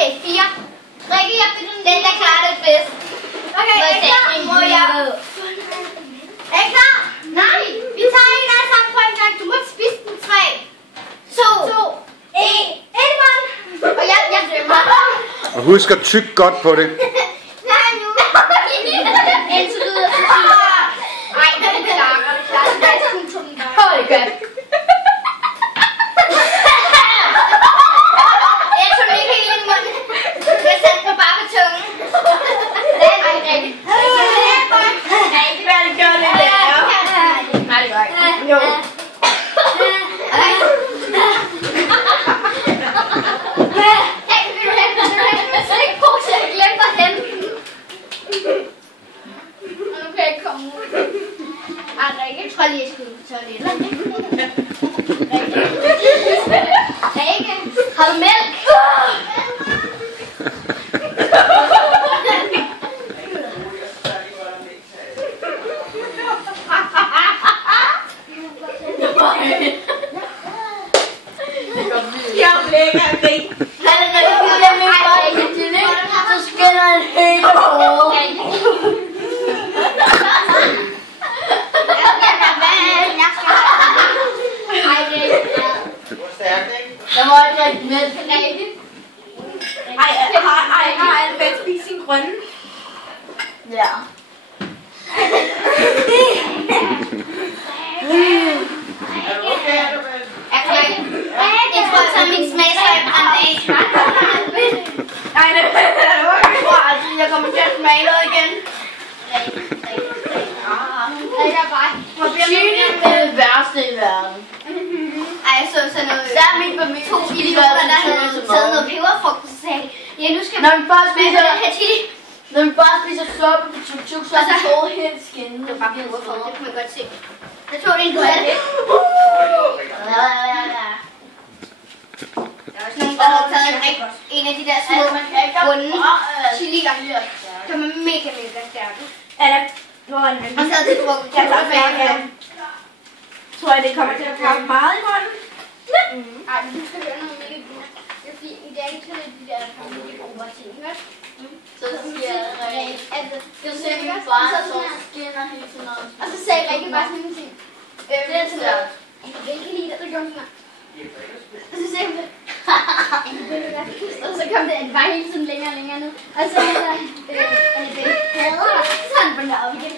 Okay, 4. Rikke, jeg vil den der klarer det bedst. Okay, er I klar? Er I klar? Nej. Vi tager en af sammen på en gang. Du må spise den 3, 2, 1. Indvand. Og jeg dømmer. Og husk at tygge godt på det. Nej, nu. Indtil videre, så synes jeg. Ej, den klarer det. Jeg synes, den klarer det. Hold godt. Jeg tog den ikke helt ind i munden. Jeg satte den bare på tungen. Det er ikke rigtigt. Nej, det gør det lidt længere. Nej, det gør ikke. Jo. Jeg tror lige, jeg skal ud på toilettet. Rikke, har du mælk? Jeg lægger en rig. Så skinner en helt hoved. Jeg må ikke rigtig mælk. Ej, har Albert spist sin grønne? Ja. Jeg tror, at min smagsvej brændte af. Nej, det jeg tror aldrig, jeg kommer til at smage noget igen. Chili er det værste i verden. Ej, jeg så sådan noget. Der er min familie. 2 idioter, der havde taget noget peberfrugt, og så sagde ja, nu skal Når man bare spiser, chili. når man bare spiser suppe på tuk-tuk, så er det går helt skinnende. Det var bare peberfrugt, det kan man godt se. Jeg tog det en du af det. Ja. Der var sådan nogen, der havde taget en af de der små, runde chilier. Det var mega stærke. Og så havde det frugt. Jeg tager færdig. Tror jeg, det kommer til at komme meget i munden? Ej, men du skal høre noget mega vildt. Det er fordi, i dag så er det de der familiegrupper ting, hørte? Så siger Rikke, Det ser min far, så skinner hele tiden noget. Og så sagde Rikke bare sådan en ting. Det er svært. Jeg kan lide det, der gjorde sådan her. Og så sagde hun det. Og så kom det, at det var hele tiden længere og længere ned. Og så var der, Annabelle hader, så han begyndte op igen.